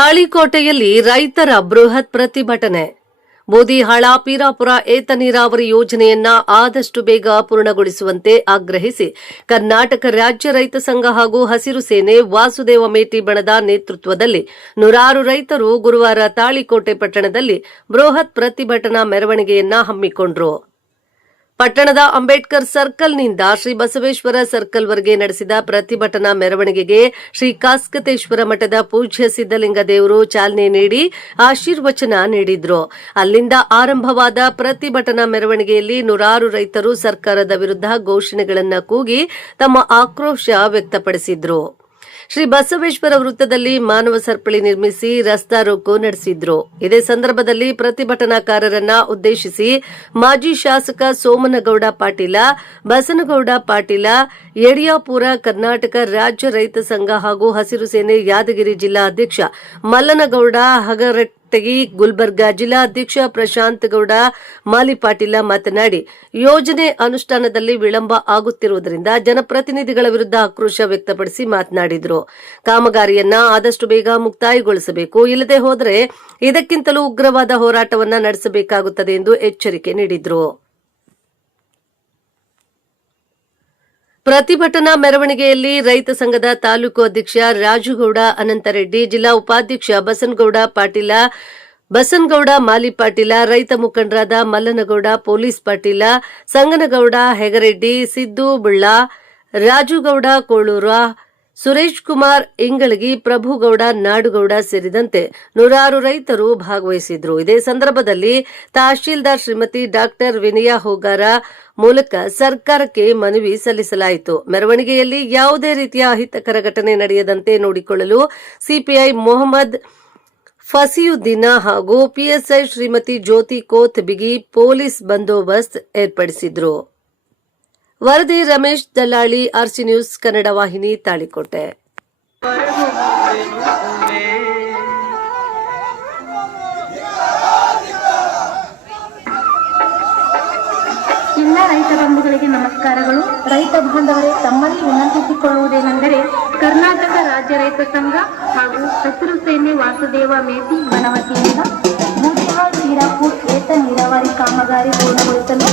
ತಾಳಿಕೋಟೆಯಲ್ಲಿ ರೈತರ ಬೃಹತ್ ಪ್ರತಿಭಟನೆ. ಬೋದಿಹಾಳ ಪೀರಾಪುರ ಏತ ನೀರಾವರಿ ಯೋಜನೆಯನ್ನ ಆದಷ್ಟು ಬೇಗ ಪೂರ್ಣಗೊಳಿಸುವಂತೆ ಆಗ್ರಹಿಸಿ ಕರ್ನಾಟಕ ರಾಜ್ಯ ರೈತ ಸಂಘ ಹಾಗೂ ಹಸಿರು ಸೇನೆ ವಾಸುದೇವ ಮೇಟಿ ಬಣದ ನೇತೃತ್ವದಲ್ಲಿ ನೂರಾರು ರೈತರು ಗುರುವಾರ ತಾಳಿಕೋಟೆ ಪಟ್ಟಣದಲ್ಲಿ ಬೃಹತ್ ಪ್ರತಿಭಟನಾ ಮೆರವಣಿಗೆಯನ್ನ ಹಮ್ಮಿಕೊಂಡರು. ಪಟ್ಟಣದ ಅಂಬೇಡ್ಕರ್ ಸರ್ಕಲ್ನಿಂದ ಶ್ರೀ ಬಸವೇಶ್ವರ ಸರ್ಕಲ್ವರೆಗೆ ನಡೆಸಿದ ಪ್ರತಿಭಟನಾ ಮೆರವಣಿಗೆಗೆ ಶ್ರೀ ಕಾಸ್ಕತೇಶ್ವರ ಮಠದ ಪೂಜ್ಯ ಸಿದ್ದಲಿಂಗ ದೇವರು ಚಾಲನೆ ನೀಡಿ ಆಶೀರ್ವಚನ ನೀಡಿದ್ರು. ಅಲ್ಲಿಂದ ಆರಂಭವಾದ ಪ್ರತಿಭಟನಾ ಮೆರವಣಿಗೆಯಲ್ಲಿ ನೂರಾರು ರೈತರು ಸರ್ಕಾರದ ವಿರುದ್ಧ ಘೋಷಣೆಗಳನ್ನು ಕೂಗಿ ತಮ್ಮ ಆಕ್ರೋಶ ವ್ಯಕ್ತಪಡಿಸಿದ್ರು. ಶ್ರೀ ಬಸವೇಶ್ವರ ವೃತ್ತದಲ್ಲಿ ಮಾನವ ಸರಪಳಿ ನಿರ್ಮಿಸಿ ರಸ್ತಾ ರೋಕೋ ನಡೆಸಿದ್ರು. ಇದೇ ಸಂದರ್ಭದಲ್ಲಿ ಪ್ರತಿಭಟನಾಕಾರರನ್ನ ಉದ್ದೇಶಿಸಿ ಮಾಜಿ ಶಾಸಕ ಸೋಮನಗೌಡ ಪಾಟೀಲ, ಬಸನಗೌಡ ಪಾಟೀಲ, ಯಡಿಯಾಪುರ ಕರ್ನಾಟಕ ರಾಜ್ಯ ರೈತ ಸಂಘ ಹಾಗೂ ಹಸಿರು ಸೇನೆ ಯಾದಗಿರಿ ಜಿಲ್ಲಾ ಅಧ್ಯಕ್ಷ ಮಲ್ಲನಗೌಡ ಹಗರಟ್ಟಗಿ, ಗುಲ್ಬರ್ಗಾ ಜಿಲ್ಲಾ ಅಧ್ಯಕ್ಷ ಪ್ರಶಾಂತ್ ಗೌಡ ಮಾಲಿಪಾಟೀಲ ಮಾತನಾಡಿ, ಯೋಜನೆ ಅನುಷ್ಠಾನದಲ್ಲಿ ವಿಳಂಬ ಆಗುತ್ತಿರುವುದರಿಂದ ಜನಪ್ರತಿನಿಧಿಗಳ ವಿರುದ್ಧ ಆಕ್ರೋಶ ವ್ಯಕ್ತಪಡಿಸಿ ಮಾತನಾಡಿದರು. ಕಾಮಗಾರಿಯನ್ನ ಆದಷ್ಟು ಬೇಗ ಮುಕ್ತಾಯಗೊಳಿಸಬೇಕು, ಇಲ್ಲದೆ ಹೋದರೆ ಇದಕ್ಕಿಂತಲೂ ಉಗ್ರವಾದ ಹೋರಾಟವನ್ನ ನಡೆಸಬೇಕಾಗುತ್ತದೆ ಎಂದು ಎಚ್ಚರಿಕೆ ನೀಡಿದರು. ಪ್ರತಿಭಟನಾ ಮೆರವಣಿಗೆಯಲ್ಲಿ ರೈತ ಸಂಘದ ತಾಲೂಕು ಅಧ್ಯಕ್ಷ ರಾಜುಗೌಡ ಅನಂತರೆಡ್ಡಿ, ಜಿಲ್ಲಾ ಉಪಾಧ್ಯಕ್ಷ ಬಸನಗೌಡ ಮಾಲಿಪಾಟೀಲ, ರೈತ ಮುಖಂಡರಾದ ಮಲ್ಲನಗೌಡ ಪೊಲೀಸ್ ಪಾಟೀಲ, ಸಂಗನಗೌಡ ಹೆಗರೆಡ್ಡಿ, ಸಿದ್ದು ಬುಳ್ಳ, ರಾಜುಗೌಡ ಕೋಳೂರ, ಸುರೇಶ್ ಕುಮಾರ್ ಇಂಗಳಗಿ, ಪ್ರಭುಗೌಡ ನಾಡುಗೌಡ ಸೇರಿದಂತೆ ನೂರಾರು ರೈತರು ಭಾಗವಹಿಸಿದ್ರು. ಇದೇ ಸಂದರ್ಭದಲ್ಲಿ ತಹಶೀಲ್ದಾರ್ ಶ್ರೀಮತಿ ಡಾಕ್ಟರ್ ವಿನಯಾ ಹೋಗಾರ ಮೂಲಕ ಸರ್ಕಾರಕ್ಕೆ ಮನವಿ ಸಲ್ಲಿಸಲಾಯಿತು. ಮೆರವಣಿಗೆಯಲ್ಲಿ ಯಾವುದೇ ರೀತಿಯ ಅಹಿತಕರ ಘಟನೆ ನಡೆಯದಂತೆ ನೋಡಿಕೊಳ್ಳಲು ಸಿಪಿಐ ಮೊಹಮ್ಮದ್ ಫಸಿಯುದ್ದೀನ ಹಾಗೂ ಪಿಎಸ್ಐ ಶ್ರೀಮತಿ ಜ್ಯೋತಿ ಕೋತ್ ಬಿಗಿ ಪೊಲೀಸ್ ಬಂದೋಬಸ್ತ್ ಏರ್ಪಡಿಸಿದ್ರು. ವರದಿ ರಮೇಶ್ ದಲ್ಲಾಳಿ, ಆರ್ಸಿ ನ್ಯೂಸ್ ಕನ್ನಡ ವಾಹಿನಿ, ತಾಳಿಕೋಟೆ. ಎಲ್ಲ ರೈತ ಬಂಧುಗಳಿಗೆ ನಮಸ್ಕಾರಗಳು. ರೈತ ಬಾಂಧವರೇ, ತಮ್ಮಲ್ಲಿ ವಿನಂತಿಸಿಕೊಳ್ಳುವುದೇನೆಂದರೆ ಕರ್ನಾಟಕ ರಾಜ್ಯ ರೈತ ಸಂಘ ಹಾಗೂ ಹಸಿರು ಸೇನೆ ವಾಸುದೇವ ಮೇಟಿ ಬನವತಿಯಿಂದ ಬೋದಿಹಾಳ ಪೀರಾಪುರ ಏತ ನೀರಾವರಿ ಕಾಮಗಾರಿ ಪೂರ್ಣಗೊಳಿಸಲು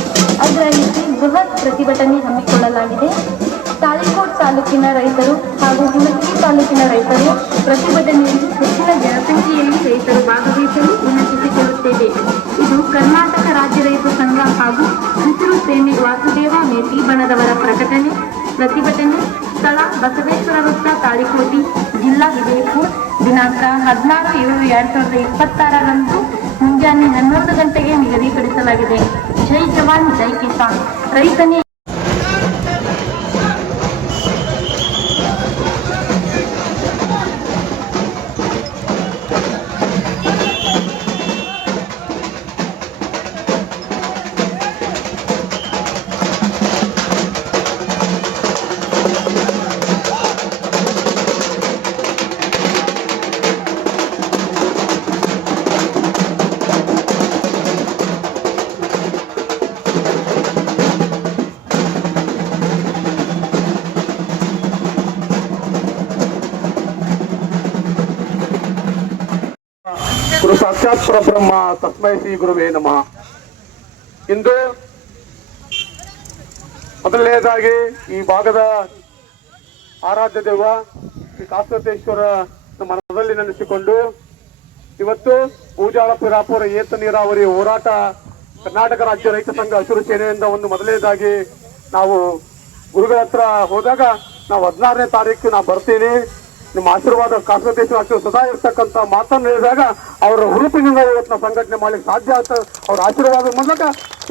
ಆಗ್ರಹಿಸಿ ಬೃಹತ್ ಪ್ರತಿಭಟನೆ ಹಮ್ಮಿಕೊಳ್ಳಲಾಗಿದೆ. ತಾಳಿಕೋಟ್ ತಾಲೂಕಿನ ರೈತರು ಹಾಗೂ ಹುಣಸಗಿ ತಾಲೂಕಿನ ರೈತರು ಪ್ರತಿಭಟನೆಯಲ್ಲಿ ಹೆಚ್ಚಿನ ಜನಸಂಖ್ಯೆಯಲ್ಲಿ ರೈತರು ಭಾಗವಹಿಸಲು ವಿನಂತಿಸಿಕೊಳ್ಳುತ್ತೇವೆ. ಇದು ಕರ್ನಾಟಕ ರಾಜ್ಯ ರೈತ ಸಂಘ ಹಾಗೂ ಹಸಿರು ಸೇನೆ ವಾಸುದೇವ ಮೇಟಿ ಬಣದವರ ಪ್ರತಿಭಟನೆ. ಸ್ಥಳ ಬಸವೇಶ್ವರ ವೃತ್ತ, ತಾಳಿಕೋಟಿ, ಜಿಲ್ಲಾ ವಿಜಯಪುರ. ದಿನಾಂಕ 16/7/2026 ಮುಂಜಾನೆ 11 ಗಂಟೆಗೆ ನಿಗದಿಪಡಿಸಲಾಗಿದೆ. ಜೈ ಜವಾನ್ ಜೈ ಕಿಸಾನ್. ರೈತನೇ ಗುರು ಸಾಕ್ಷಾತ್ ಪರಬ್ರಹ್ಮ ತಸ್ಮೈ ಶ್ರೀ ಗುರುವೇ ನಮಃ. ಇಂದು ಮೊದಲನೇದಾಗಿ ಈ ಭಾಗದ ಆರಾಧ್ಯ ದೇವ ಶ್ರೀ ಕಾಸ್ಕತೇಶ್ವರ ಮನದಲ್ಲಿ ನೆನೆಸಿಕೊಂಡು ಇವತ್ತು ಬೋದಿಹಾಳ ಪೀರಾಪುರ ಏತ ನೀರಾವರಿ ಹೋರಾಟ ಕರ್ನಾಟಕ ರಾಜ್ಯ ರೈತ ಸಂಘ ಹಸಿರು ಸೇನೆಯಿಂದ ಒಂದು ಮೊದಲನೇದಾಗಿ ನಾವು ಗುರುಗಳ ಹತ್ರ ಹೋದಾಗ ನಾವು 16ನೇ ತಾರೀಕು ನಾವು ಬರ್ತೀನಿ, ನಿಮ್ಮ ಆಶೀರ್ವಾದ ಕಾಸ್ಕತೇಶ್ವರ ಆಶೀರ್ವಾದ ಸದಾ ಇರ್ತಕ್ಕಂಥ ಮಾತನ್ನು ಹೇಳಿದಾಗ ಅವರ ಹುರುಪಿನಿಂದ ಇವತ್ತು ನಾವು ಸಂಘಟನೆ ಮಾಡ್ಲಿಕ್ಕೆ ಸಾಧ್ಯ ಆಗ್ತದೆ. ಅವರ ಆಶೀರ್ವಾದ ಮೂಲಕ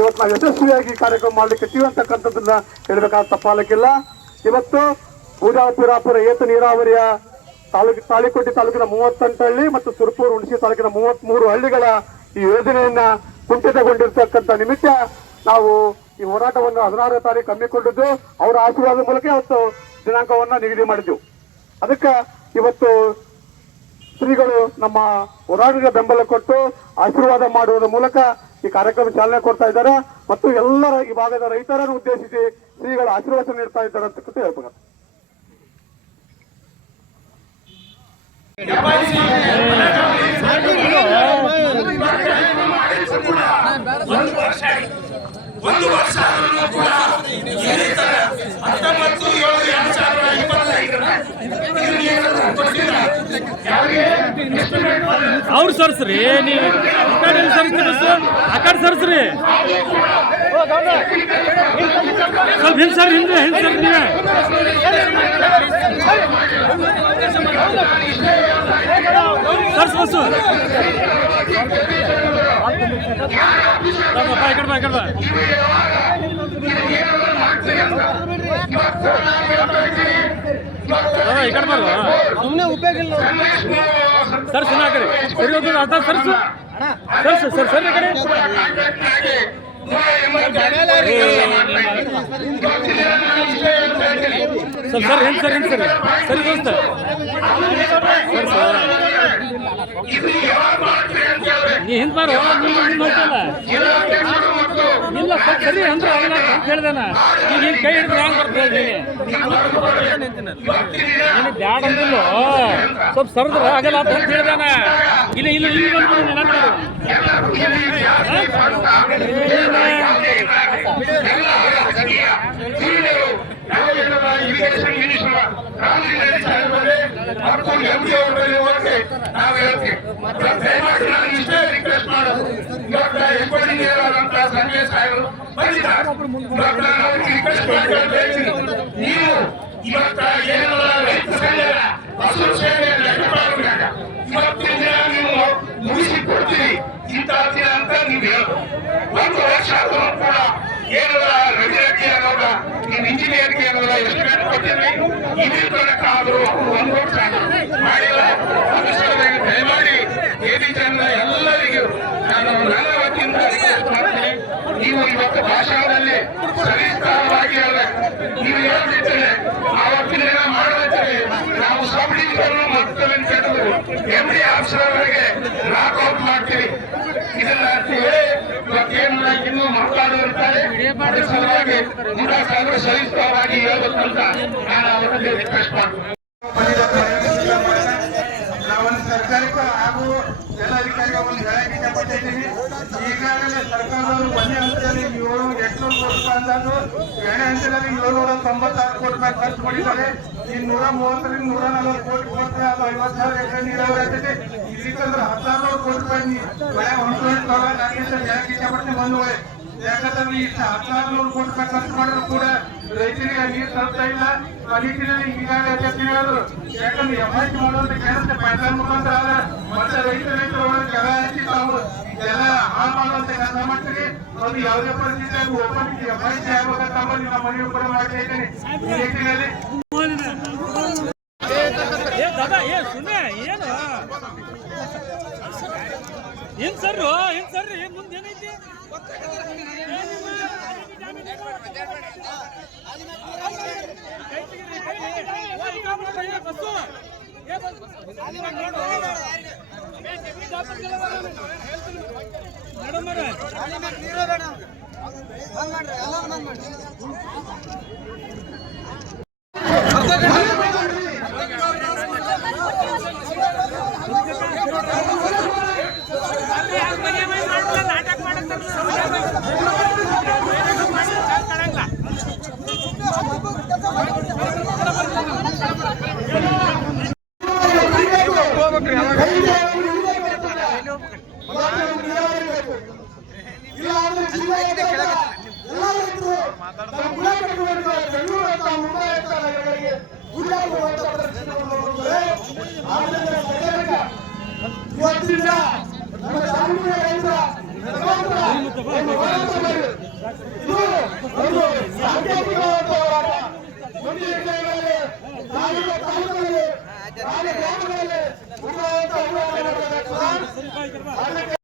ಇವತ್ತು ನಾವು ಯಶಸ್ವಿಯಾಗಿ ಕಾರ್ಯಕ್ರಮ ಮಾಡ್ಲಿಕ್ಕೆ ಅಂತಕ್ಕಂಥದ್ದನ್ನ ಹೇಳ್ಬೇಕಾದ ತಪ್ಪಾಗಲಿಕ್ಕಿಲ್ಲ. ಇವತ್ತು ಬೋದಿಹಾಳ ಪೀರಾಪುರ ಏತ ನೀರಾವರಿಯ ತಾಳಿಕೋಟೆ ತಾಲೂಕಿನ 38 ಹಳ್ಳಿ ಮತ್ತು ಸುರಪುರ ಹುಣಸಿ ತಾಲೂಕಿನ 33 ಹಳ್ಳಿಗಳ ಈ ಯೋಜನೆಯನ್ನ ಕುಂಠಿತಗೊಂಡಿರ್ತಕ್ಕಂಥ ನಿಮಿತ್ತ ನಾವು ಈ ಹೋರಾಟವನ್ನು 16ನೇ ತಾರೀಕು ಹಮ್ಮಿಕೊಂಡಿದ್ದು ಅವರ ಆಶೀರ್ವಾದ ಮೂಲಕ ಇವತ್ತು ದಿನಾಂಕವನ್ನ ನಿಗದಿ ಮಾಡಿದ್ದೆವು. ಅದಕ್ಕೆ ಇವತ್ತು ಶ್ರೀಗಳು ನಮ್ಮ ಹೋರಾಟಕ್ಕೆ ಬೆಂಬಲ ಕೊಟ್ಟು ಆಶೀರ್ವಾದ ಮಾಡುವುದರ ಮೂಲಕ ಈ ಕಾರ್ಯಕ್ರಮ ಚಾಲನೆ ಕೊಡ್ತಾ ಇದ್ದಾರೆ ಮತ್ತು ಎಲ್ಲರ ಈ ಭಾಗದ ರೈತರನ್ನು ಉದ್ದೇಶಿಸಿ ಶ್ರೀಗಳು ಆಶೀರ್ವಾದ ನೀಡ್ತಾ ಇದ್ದಾರೆ ಅಂತ ಹೇಳ್ಬೇಕು. ಅವ್ರು ಸರ್ಸ್ರಿ ನೀವು ಈ ಕಡೆ ಸರ್ಸ್ರಿ ಬಸ್ಸು ಆ ಕಡೆ ಸರ್ಸ್ರಿ ಸ್ವಲ್ಪ ಹಿಂದೆ ಸರ್ ಹಿಂದೆ ನೀವೇ ಸರ್ಸ್ ಬಸ್ಸು ಬಾ ಈ ಕಡೆ ಬಾ ಈ ಕಡೆ ಬರುವ ಸುಮ್ಮನೆ ಉಪಯೋಗ ಇಲ್ಲ ಸರ್ ಸುಮ್ಮನೆ ಕಡೆ ಸರಿ ಹೋಗ್ತದೆ ಅರ್ಥ ಸರ್ಸು ಸರ್ಸು ಸರ್ ಸರಿ ಕಡೆ ಸರ್ ಹೆಂಗೆ ಸರ್ ಹೆಂಗೆ ಸರಿ ಸರಿ ದೋಸ್ತ ಸರ್ ಸರ್ ನೀ ಹಿಂದೆ ಬಾರೋ ನೀನು ಹೋಗ್ತಲ್ಲ ಇಲ್ಲ ಸ್ವಲ್ಪ ಸರಿ ಅಂದ್ರೆ ಆಗಲ್ಲ ಅಂತ ಹೇಳ್ದೇನ ಈಗ ಹಿಂಗೆ ಕೈ ಹಿಡಿದ್ರೆ ಹ್ಯಾಂಗೆ ಬರ್ತದೆ ನೀನು ಬ್ಯಾಡ ಅಂದಿಲ್ಲ ಸ್ವಲ್ಪ ಸರ್ದ್ರೆ ಆಗಲ್ಲ ಅಂತ ಹೇಳ್ದೇನ ಇಲ್ಲ ಇಲ್ಲ ಇಲ್ಲಿ ಬಂದ್ಬಿಡಿ ನಾನು ನೀವು ಇವತ್ತ ಏನೆಲ್ಲ ರೈತ ಸಂಘದ ಇವತ್ತಿನ ದಿನ ನೀವು ಮುಗಿಸಿಕೊಡ್ತೀರಿ ಇಂಥ ದಿನ ಅಂತ ನೀವು ಹೇಳೋದು 1 ವರ್ಷ ಆದರೂ ಕೂಡ ಏನಲ್ಲ ರವಿ ಅನ್ನೋದ ನೀವು ಇಂಜಿನಿಯರ್ಗೆ ಅನ್ನೋದ ಎಸ್ಟಿಮೇಟ್ ಕೊಟ್ಟಿದ್ರಿ ಇಲ್ಲಿ ತನಕ ಆದರೂ 1 ವರ್ಷ ಮಾಡಿಲ್ಲ ದಯಮಾಡಿ ಏದಿ ಜನ ಎಲ್ಲರಿಗೂ ನಾನು ನನ್ನ ವತಿಯಿಂದ ರಿಕ್ವೆಸ್ಟ್ ಮಾಡ್ತೀನಿ ನೀವು ಇವತ್ತು ಭಾಷಣದಲ್ಲಿ ಸರಿಸ್ತಾರವಾಗಿ ಹೇಳಬೇಕು ನೀವು ಹೇಳ್ತಿದ್ದೇನೆ ಆವತ್ತಿನ ದಿನ ಮಾಡದಿದ್ದರೆ ನಾವು ಸಬಲೀಕರಣ ಮಕ್ಕಳನ್ನು ಕಟ್ಟಿದ್ರು MD ಆಫೀಸರ್ವರೆಗೆ ಲಾಕ್ಔಟ್ ಮಾಡ್ತೀವಿ ಇದನ್ನ ಹೇಳಿ ಇವತ್ತೇನು ಇನ್ನೂ ಮಾತಾಡಿರ್ತಾರೆ ಅದರ ಸಲುವಾಗಿ ಮುಂದೆ ಕಾಂಗ್ರೆಸ್ ಸರಿಸ್ತಾರವಾಗಿ ಹೇಳ್ಬೇಕಂತ ನಾನು ಅವರಲ್ಲಿ ರಿಕ್ವೆಸ್ಟ್ ಮಾಡ್ತೀನಿ ನಾವೊಂದು ಸರ್ಕಾರಕ್ಕೂ ಹಾಗೂ ಜಿಲ್ಲಾಧಿಕಾರಿಗೆ ಒಂದು ಹೇಳಕ್ಕೆ ಇಷ್ಟಪಟ್ಟಿದ್ದೀವಿ ಈಗಾಗಲೇ ಸರ್ಕಾರದವರು ಒಂದೇ ಹಂತದಲ್ಲಿ 800 ಕೋಟಿ ರೂಪಾಯಿ ಅಂದಾಜು ಎರಡನೇ ಹಂತದಲ್ಲಿ 796 ಕೋಟಿ ರೂಪಾಯಿ ಖರ್ಚು ಮಾಡಿದ್ದಾರೆ ಈ 130 ರಿಂದ 140 ಕೋಟಿ ಕೊಟ್ಟರೆ ಅದು 50,000 ಎಕರೆ ನೀರಾವರಿ ಆಗ್ತದೆ ಇಲ್ಲಿಕಂದ್ರೆ 16,000 ಕೋಟಿ ರೂಪಾಯಿ ಬೆಳೆ ಹೊಂದ್ಕೊಳ್ಳೋಣ ನನಗೆ ಹೇಳಕ್ಕೆ ಇಷ್ಟಪಡ್ತೀನಿ ಬಂಧುಗಳೇ ಯಾಕಂದ್ರೆ ಇಷ್ಟು 16,000 ಕೋಟಿ ರೂಪಾಯಿ ಖರ್ಚು ಮಾಡಿದ್ರು ಕೂಡ ರೈತರಿಗೆ ನೀರು ತಲುಪ್ತಾ ಇಲ್ಲ ಆ ನಿಟ್ಟಿನಲ್ಲಿ ಈಗಾಗಲೇ ಅಧ್ಯಕ್ಷರು ಹೇಳಿದ್ರು ಯಾಕಂದ್ರೆ FIT ಮಾಡುವಂತ ಕೆಲಸ ಪೈಸಾನ್ ಮುಖಾಂತರ ಆದ್ರೆ ಮತ್ತೆ ರೈತರು ಕೆಲ ಹಚ್ಚಿ ತಾವು ಎಲ್ಲ ಹಾಳು ಮಾಡುವಂತ ಕೆಲಸ ಮಾಡ್ತೀರಿ ಒಂದು ಯಾವುದೇ ಪರಿಸ್ಥಿತಿಯಾಗಿ ಓಪನ್ FIT ಆಗ್ಬೇಕಂತ ತಮ್ಮಲ್ಲಿ ನಮ್ಮ ಮನವಿ ಕೂಡ ಮಾಡ್ತಾ ಇದ್ದೇನೆ ಈ ನಿಟ್ಟಿನಲ್ಲಿ ಏನ್ ಸರ್ ಏನ್ ಮುಂದೆ ಏನೈತಿ ಇವತ್ತಿನ ನಮ್ಮ